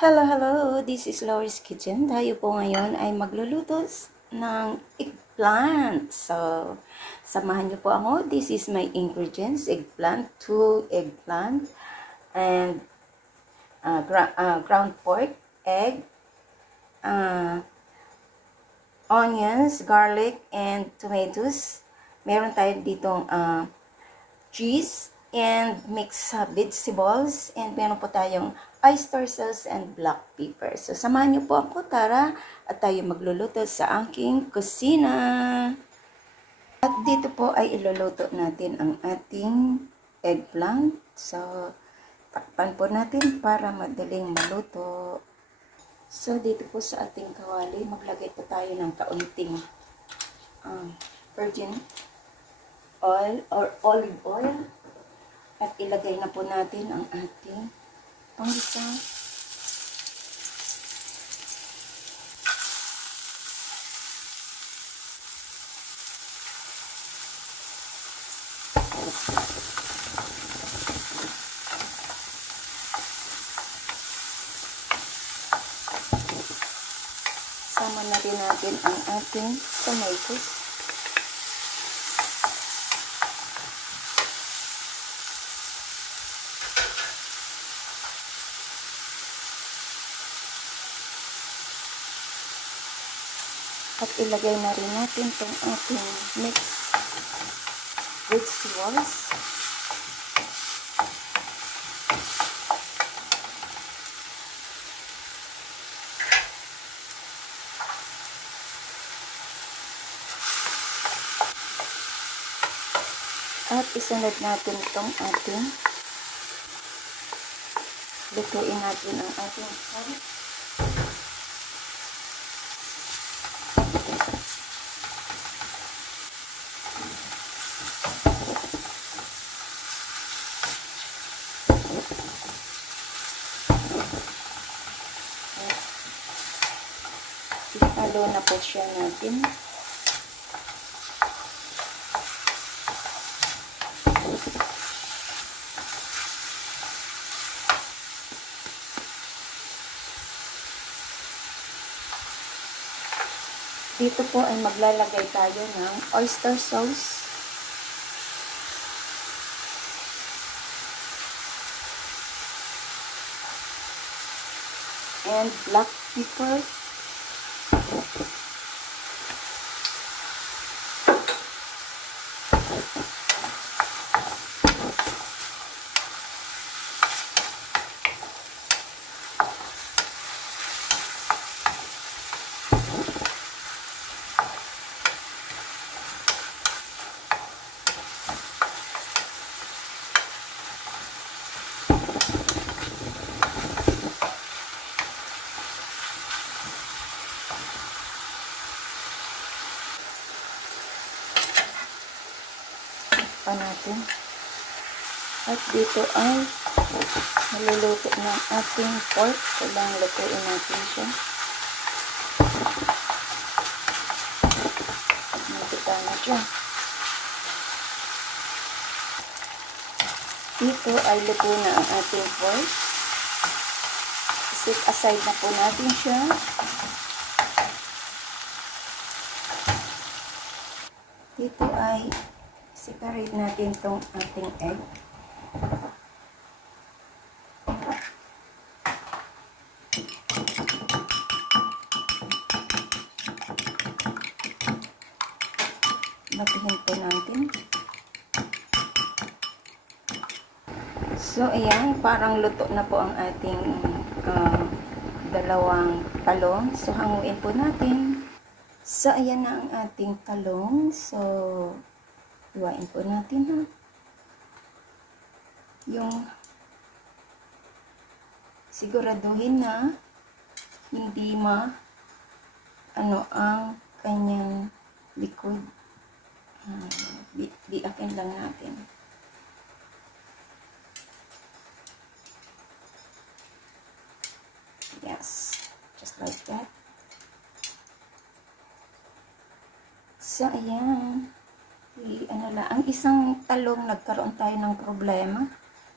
Hello, hello! This is Laurie's Kitchen. Tayo po ngayon ay magluluto ng eggplant. So, samahan niyo po ako. This is my ingredients. Eggplant, 2 eggplant, and ground pork, egg, onions, garlic, and tomatoes. Meron tayo ditong cheese, and mixed vegetables, and meron po tayong oyster sauce and black pepper. So, samahan niyo po ako, tara, at tayo magluluto sa aking kusina. At dito po ay iluluto natin ang ating eggplant. So, takpan po natin para madaling maluto. So, dito po sa ating kawali, maglagay po tayo ng kaunting virgin oil or olive oil. At ilagay na po natin ang ating pangisa. Sama na rin natin ang ating tomatoes. At ilagay na rin natin itong ating mixed vegetables. At isunod natin itong ating lutuin natin ang ating pork. Halo na po siya natin. Dito po ay maglalagay tayo ng oyster sauce. And black pepper. Pa natin. At dito ay naluluto ng ating pork. Kailangan lutuin natin siya. Nagita na siya. Dito ay luto na ang ating pork. Set aside na po natin siya. Dito ay separate natin itong ating egg. Batihin po natin. So, ayan, parang luto na po ang ating dalawang talong. So, hanguin po natin. So, ayan na ang ating talong. So, iwain po natin ha. Yung siguraduhin na hindi ang kanyang likod. Biakin lang natin. Yes, just like that. So, ayan. Ang isang talong nagkaroon tayo ng problema.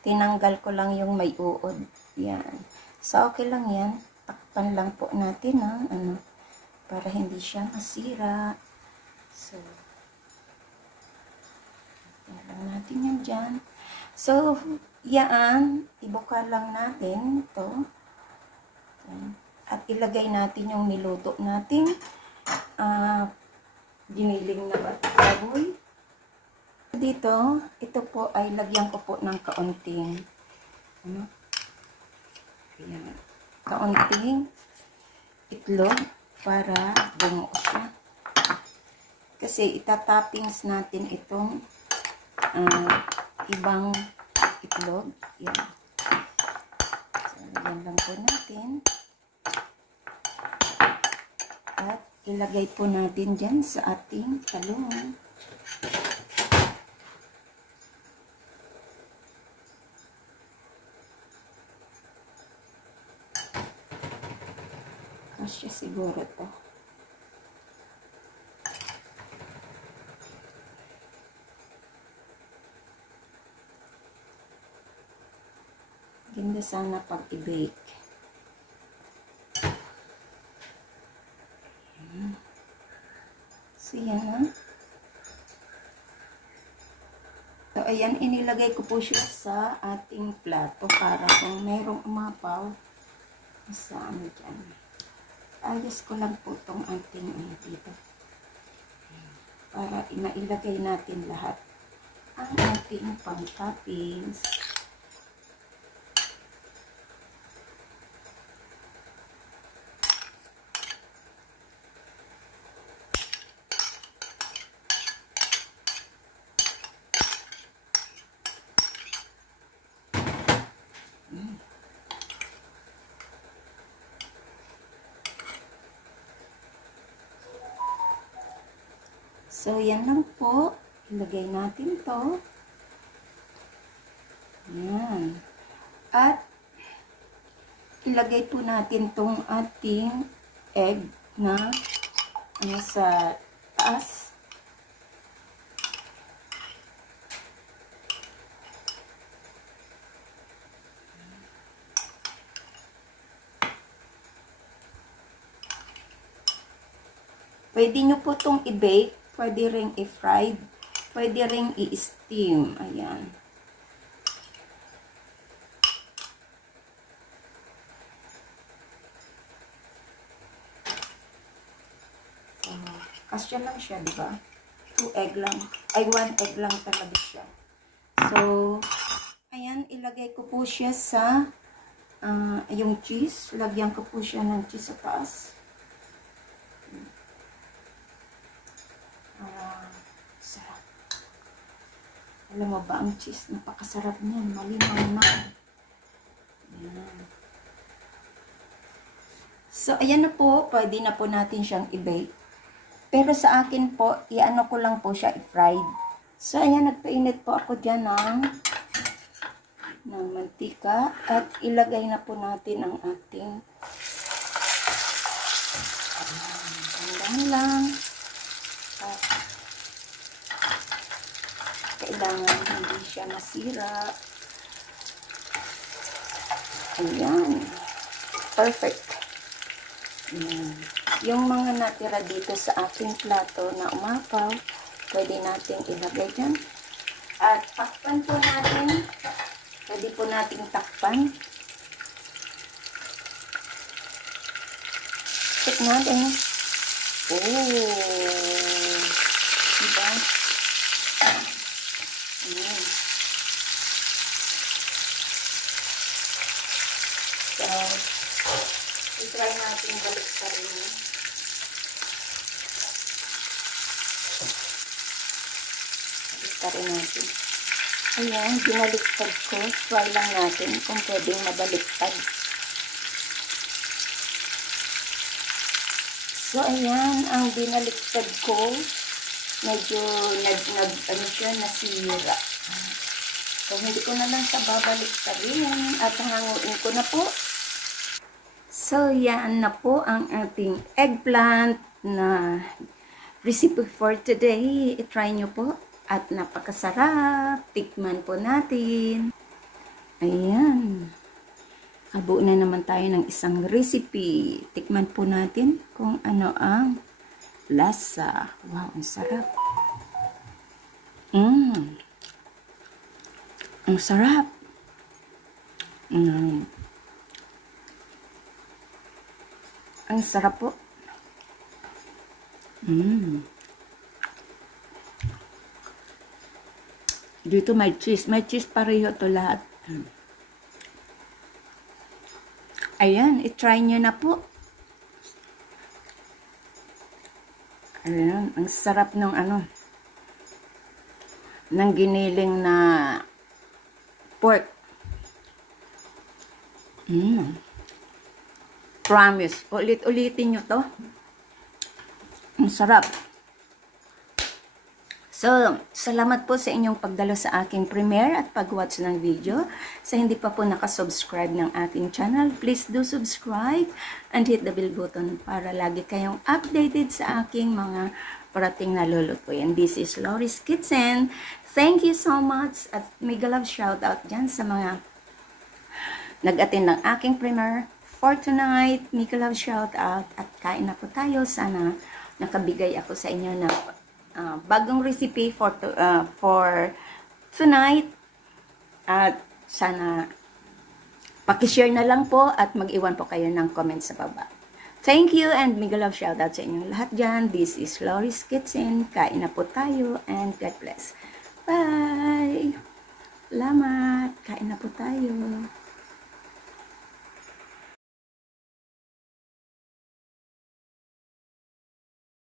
Tinanggal ko lang yung may uod. Yan. So, okay lang yan. Takpan lang po natin para hindi siya masira. So, yan lang natin yan dyan. So, yan, ibuka lang natin ito. At ilagay natin yung niluto natin. Giniling na baboy. Dito, ito po ay lagyan ko po ng kaunting ayan, kaunting itlog para bumuo siya. Kasi itatoppings natin itong ibang itlog. Yan. So, yan lang po natin. At ilagay po natin dyan sa ating talong. Kasya siguro to. Ganda sana pag i-bake. So, yan na. So, ayan, inilagay ko po siya sa ating plato para kung mayroong umapaw sa dyan. Ayos ko lang po itong ating dito. Para mailagay natin lahat ang ating pang-toppings. So, yan lang po. Ilagay natin to. Yan. At, ilagay po natin tong ating egg na sa taas. Pwede nyo po itong i-bake. Pwede ring i-fried. Pwede ring i-steam. Ayan. So, kasya lang siya, di ba? 2 egg lang. Ay, 1 egg lang talaga siya. So, ayan, ilagay ko po siya sa yung cheese. Lagyan ko po siya ng cheese sa taas. Sarap. Alam mo ba, ang cheese, napakasarap niyan. Malinaw na. Ayan. So, ayan na po. Pwede na po natin siyang i-bake. Pero sa akin po, i-ano ko lang po siya i-fried. So, ayan, nagpainit po ako dyan ng mantika. At ilagay na po natin ang ating hanggang lang. Kailangan hindi siya masira. Ayan. Perfect. Ayan. Yung mga natira dito sa ating plato na umapaw, pwede natin ilagay dyan. At takpan po natin. Pwede po natin takpan. Check natin. Oh! Diba? Ayan. So, i-try natin balik pa rin. Balik pa rin natin. Ayan, binaliktad ko. Try lang natin kung pwedeng mabaliktad. So, ayan, ang binaliktad ko. Medyo ano siya, nasira. So, hindi ko na lang sa babaliktarin at hanguin ko na po. So, yan na po ang ating eggplant na recipe for today. I-try nyo po at napakasarap. Tikman po natin. Ayan. Kabuo na naman tayo ng isang recipe. Tikman po natin kung ano ang lasa. Wow, ang sarap. Ang sarap. Ang sarap po. Dito may cheese. May cheese pareho to lahat. Ayan, i-try nyo na po. Ayan, ang sarap ng ng giniling na pork. Promise, ulit-ulitin nyo to. Ang sarap. So, salamat po sa inyong pagdalo sa aking premiere at pag-watch ng video. Sa hindi pa po nakasubscribe ng ating channel, please do subscribe and hit the bell button para lagi kayong updated sa aking mga parating na lulutuin. This is Lori's Kitchen. Thank you so much at mega love shout out dyan sa mga nag-attend ng aking premiere for tonight. Mega love shout out at kain na po tayo. Sana nakabigay ako sa inyo na bagong recipe for tonight at sana pakishare na lang po at mag-iwan po kayo ng comment sa baba. Thank you and mega love shout out sa inyong lahat dyan. This is Lori's Kitchen. Kain na po tayo and God bless. Bye! Salamat! Kain na po tayo.